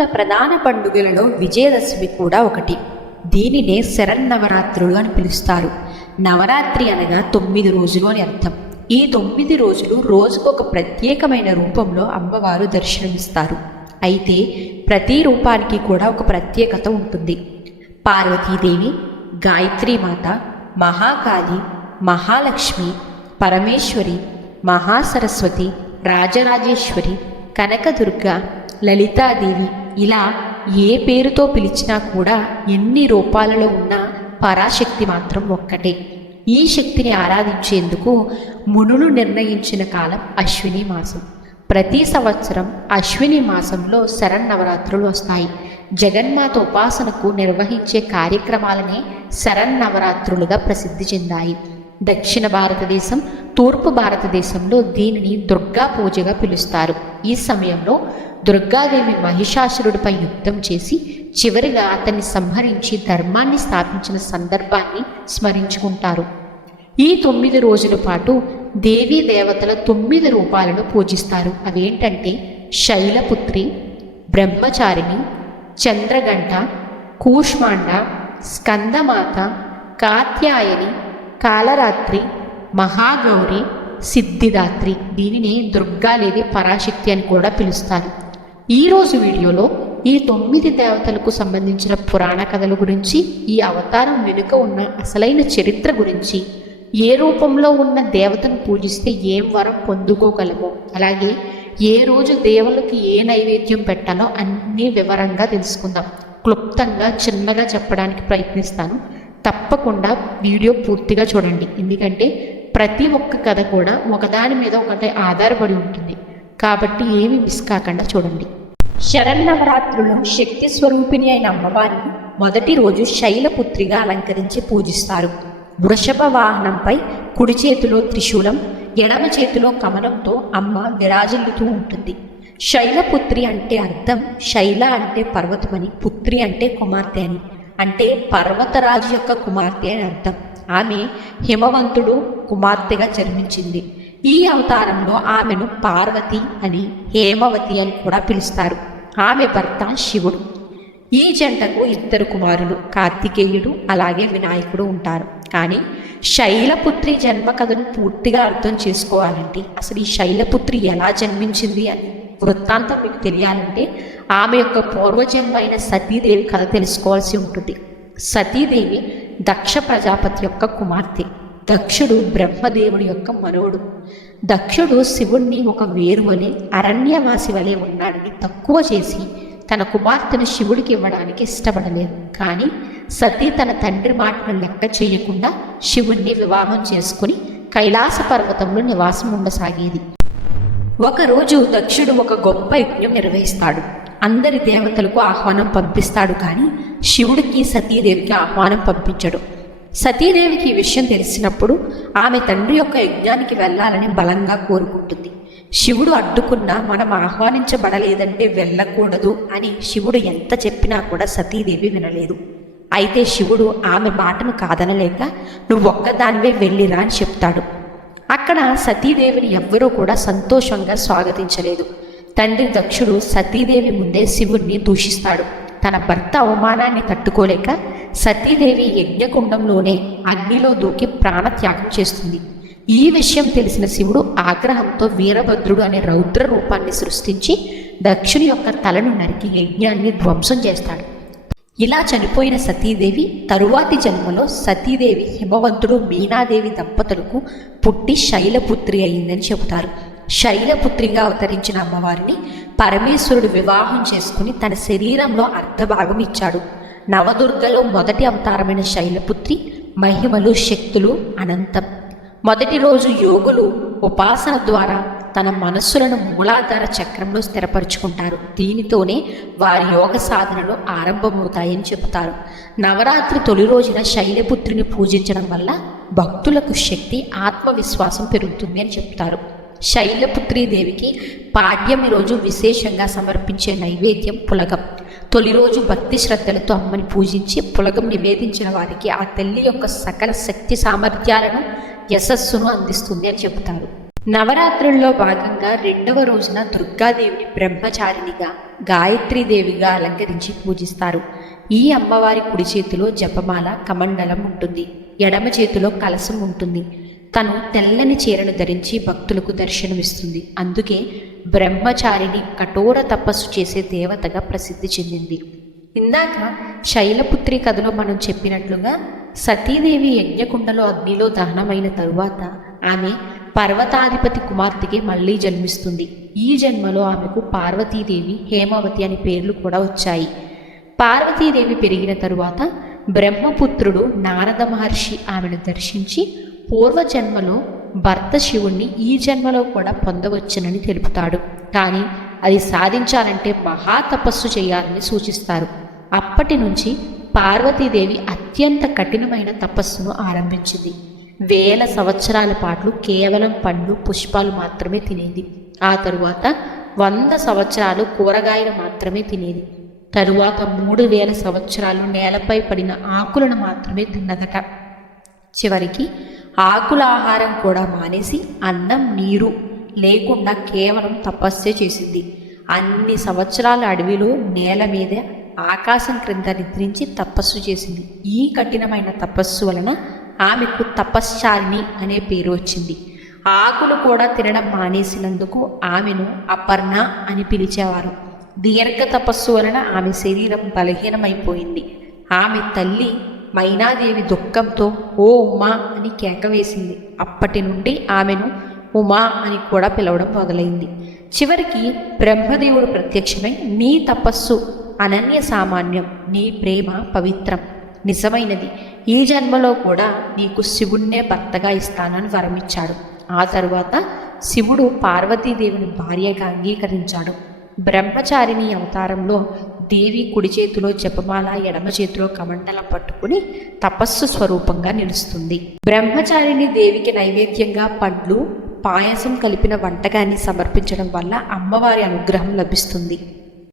హిందువుల ప్రధాన పండుగలలో విజయదశమి కూడా ఒకటి. దీనినే శరన్నవరాత్రులు అని పిలుస్తారు. నవరాత్రి అనగా 9 రోజులు అని అర్థం. ఈ 9 రోజులు రోజుకొక ప్రత్యేకమైన రూపంలో అమ్మవారు దర్శనమిస్తారు. అయితే ప్రతి రూపానికి కూడా ఒక ప్రత్యేకత ఉంటుంది. పార్వతీదేవి, గాయత్రీమాత, మహాకాళి, మహాలక్ష్మి, పరమేశ్వరి, మహాసరస్వతి, రాజరాజేశ్వరి, కనకదుర్గ, లలితాదేవి, ఇలా ఏ పేరుతో పిలిచినా కూడా ఎన్ని రూపాలలో ఉన్న పరాశక్తి మాత్రం ఒక్కటే. ఈ శక్తిని ఆరాధించేందుకు మునులు నిర్ణయించిన కాలం అశ్విని మాసం. ప్రతి సంవత్సరం అశ్విని మాసంలో శరన్నవరాత్రులు వస్తాయి. జగన్మాత ఉపాసనకు నిర్వహించే కార్యక్రమాలనే శరన్నవరాత్రులుగా ప్రసిద్ధి చెందాయి. దక్షిణ భారతదేశం, తూర్పు భారతదేశంలో దీనిని దుర్గా పూజగా పిలుస్తారు. ఈ సమయంలో దుర్గాదేవి మహిషాసురుడిపై యుద్ధం చేసి చివరిగా అతన్ని సంహరించి ధర్మాన్ని స్థాపించిన సందర్భాన్ని స్మరించుకుంటారు. ఈ 9 రోజుల పాటు దేవీ దేవతల 9 రూపాలను పూజిస్తారు. అవేంటంటే శైలపుత్రి, బ్రహ్మచారిణి, చంద్రగంట, కూష్మాండ, స్కందమాత, కాత్యాయని, కాలరాత్రి, మహాగౌరి, సిద్ధిదాత్రి. దీనిని దుర్గాదేవి పరాశక్తి అని కూడా పిలుస్తారు. ఈరోజు వీడియోలో ఈ 9 దేవతలకు సంబంధించిన పురాణ కథల గురించి, ఈ అవతారం వెనుక ఉన్న అసలైన చరిత్ర గురించి, ఏ రూపంలో ఉన్న దేవతను పూజిస్తే ఏం వరం పొందుకోగలమో, అలాగే ఏ రోజు దేవులకు ఏ నైవేద్యం పెట్టాలో అన్నీ వివరంగా తెలుసుకుందాం. క్లుప్తంగా చిన్నగా చెప్పడానికి ప్రయత్నిస్తాను. తప్పకుండా వీడియో పూర్తిగా చూడండి. ఎందుకంటే ప్రతి ఒక్క కథ కూడా ఒకదాని మీద ఒకటి ఆధారపడి ఉంటుంది. కాబట్టి ఏమి మిస్ కాకుండా చూడండి. శరన్నవరాత్రులు శక్తి స్వరూపిణి అయిన అమ్మవారిని మొదటి రోజు శైలపుత్రిగా అలంకరించి పూజిస్తారు. వృషభ వాహనంపై కుడి చేతిలో త్రిశూలం, ఎడమ చేతిలో కమలంతో అమ్మ విరాజిల్లుతూ ఉంటుంది. శైలపుత్రి అంటే అర్థం శైల అంటే పర్వతమని, పుత్రి అంటే కుమార్తె అని, అంటే పర్వతరాజు యొక్క కుమార్తె అని అర్థం. ఆమె హిమవంతుడు కుమార్తెగా జన్మించింది. ఈ అవతారంలో ఆమెను పార్వతి అని, హేమవతి అని కూడా పిలుస్తారు. ఆమె భర్త శివుడు. ఈ జంటకు 2 కుమారులు, కార్తికేయుడు అలాగే వినాయకుడు ఉంటారు. కానీ శైలపుత్రి జన్మ కథను పూర్తిగా అర్థం చేసుకోవాలంటే, అసలు ఈ శైలపుత్రి ఎలా జన్మించింది అని వృత్తాంతం మీకు తెలియాలంటే ఆమె యొక్క పూర్వజన్మ అయిన సతీదేవి కథ తెలుసుకోవాల్సి ఉంటుంది. సతీదేవి దక్ష ప్రజాపతి యొక్క కుమార్తె. దక్షుడు బ్రహ్మదేవుడి యొక్క మనవుడు. దక్షుడు శివుణ్ణి ఒక వేరు వలె, అరణ్యవాసి వలె ఉన్నాడని తక్కువ చేసి తన కుమార్తెను శివుడికి ఇవ్వడానికి ఇష్టపడలేదు. కానీ సతీ తన తండ్రి మాటను లెక్క చేయకుండా శివుణ్ణి వివాహం చేసుకుని కైలాస పర్వతంలో నివాసం ఉండసాగేది. ఒకరోజు దక్షుడు ఒక గొప్ప యజ్ఞం నిర్వహిస్తాడు. అందరి దేవతలకు ఆహ్వానం పంపిస్తాడు. కానీ శివుడికి సతీదేవికి ఆహ్వానం పంపించడు. సతీదేవికి ఈ విషయం తెలిసినప్పుడు ఆమె తండ్రి యొక్క యజ్ఞానికి వెళ్ళాలని బలంగా కోరుకుంటుంది. శివుడు అడ్డుకున్నా మనం ఆహ్వానించబడలేదంటే వెళ్ళకూడదు అని శివుడు ఎంత చెప్పినా కూడా సతీదేవి వినలేదు. అయితే శివుడు ఆమె మాటను కాదనలేక నువ్వు ఒక్కదానివే వెళ్ళిరా అని చెప్తాడు. అక్కడ సతీదేవిని ఎవ్వరూ కూడా సంతోషంగా స్వాగతించలేదు. తండ్రి దక్షుడు సతీదేవి ముందే శివుణ్ణి దూషిస్తాడు. తన భర్త అవమానాన్ని తట్టుకోలేక సతీదేవి యజ్ఞకుండంలోనే అగ్నిలో దూకి ప్రాణత్యాగం చేస్తుంది. ఈ విషయం తెలిసిన శివుడు ఆగ్రహంతో వీరభద్రుడు అనే రౌద్ర రూపాన్ని సృష్టించి దక్షుని యొక్క తలను నరికి యజ్ఞాన్ని ధ్వంసం చేస్తాడు. ఇలా చనిపోయిన సతీదేవి తరువాతి జన్మలో సతీదేవి హిమవంతుడు మీనాదేవి దంపతులకు పుట్టి శైలపుత్రి అయిందని చెబుతారు. శైలపుత్రిగా అవతరించిన అమ్మవారిని పరమేశ్వరుడు వివాహం చేసుకుని తన శరీరంలో అర్ధభాగం ఇచ్చాడు. నవదుర్గలో మొదటి అవతారమైన శైలపుత్రి మహిమలు, శక్తులు అనంతం. మొదటి రోజు యోగులు ఉపాసన ద్వారా తన మనస్సులను మూలాధార చక్రంలో స్థిరపరుచుకుంటారు. దీనితోనే వారి యోగ సాధనలు ఆరంభమవుతాయని చెబుతారు. నవరాత్రి తొలి రోజున శైలపుత్రిని పూజించడం వల్ల భక్తులకు శక్తి, ఆత్మవిశ్వాసం పెరుగుతుంది అని చెప్తారు. శైలపుత్రీ దేవికి పాడ్యమి రోజు విశేషంగా సమర్పించే నైవేద్యం పులగం. తొలి రోజు భక్తి శ్రద్ధలతో అమ్మని పూజించి పులగం నివేదించిన వారికి ఆ తల్లి యొక్క సకల శక్తి సామర్థ్యాలను, యశస్సును అందిస్తుంది అని చెబుతారు. నవరాత్రుల్లో భాగంగా రెండవ రోజున దుర్గాదేవిని బ్రహ్మచారిణిగా గాయత్రీదేవిగా అలంకరించి పూజిస్తారు. ఈ అమ్మవారి కుడి చేతిలో జపమాల కమండలం ఉంటుంది, ఎడమ చేతిలో కలశం ఉంటుంది. తను తెల్లని చీరను ధరించి భక్తులకు దర్శనమిస్తుంది. అందుకే బ్రహ్మచారిణి కఠోర తపస్సు చేసే దేవతగా ప్రసిద్ధి చెందింది. ఇందాక శైలపుత్రి కథలో మనం చెప్పినట్లుగా సతీదేవి యజ్ఞకుండలో అగ్నిలో దహనమైన తరువాత ఆమె పర్వతాధిపతి కుమార్తెకి మళ్ళీ జన్మిస్తుంది. ఈ జన్మలో ఆమెకు పార్వతీదేవి, హేమవతి అని పేర్లు కూడా వచ్చాయి. పార్వతీదేవి పెరిగిన తరువాత బ్రహ్మపుత్రుడు నారద మహర్షి ఆమెను దర్శించి పూర్వజన్మలో భర్త శివుణ్ణి ఈ జన్మలో కూడా పొందవచ్చునని తెలుపుతాడు. కానీ అది సాధించాలంటే మహాతపస్సు చేయాలని సూచిస్తారు. అప్పటి నుంచి పార్వతీదేవి అత్యంత కఠినమైన తపస్సును ఆరంభించింది. 1000 సంవత్సరాల పాటు కేవలం పండ్లు పుష్పాలు మాత్రమే తినేది. ఆ తరువాత 100 సంవత్సరాలు కూరగాయలు మాత్రమే తినేది. తరువాత 3000 సంవత్సరాలు నేలపై పడిన ఆకులను మాత్రమే తిన్నదట. చివరికి ఆకుల ఆహారం కూడా మానేసి అన్నం నీరు లేకుండా కేవలం తపస్సే చేసింది. అన్ని సంవత్సరాల అడవిలో నేల మీద ఆకాశం క్రింద నిద్రించి తపస్సు చేసింది. ఈ కఠినమైన తపస్సు వలన ఆమెకు తపశ్చారిణి అనే పేరు వచ్చింది. ఆకులు కూడా తినడం మానేసినందుకు ఆమెను అపర్ణ అని పిలిచేవారు. దీర్ఘ తపస్సు వలన ఆమె శరీరం బలహీనమైపోయింది. ఆమె తల్లి మైనాదేవి దుఃఖంతో ఓ ఉమా అని కేక వేసింది. అప్పటి నుండి ఆమెను ఉమా అని కూడా పిలవడం మొదలైంది. చివరికి బ్రహ్మదేవుడు ప్రత్యక్షమై నీ తపస్సు అనన్య సామాన్యం, నీ ప్రేమ పవిత్రం, నిజమైనది. ఈ జన్మలో కూడా నీకు శివుణ్ణే భర్తగా ఇస్తానని వరమిచ్చాడు. ఆ తరువాత శివుడు పార్వతీదేవిని భార్యగా అంగీకరించాడు. బ్రహ్మచారిణి అవతారంలో దేవి కుడి చేతిలో జపమాల, ఎడమ చేతిలో కమండలం పట్టుకుని తపస్సు స్వరూపంగా నిలుస్తుంది. బ్రహ్మచారిణి దేవికి నైవేద్యంగా పండ్లు, పాయసం కలిపిన వంటకాన్ని సమర్పించడం వల్ల అమ్మవారి అనుగ్రహం లభిస్తుంది.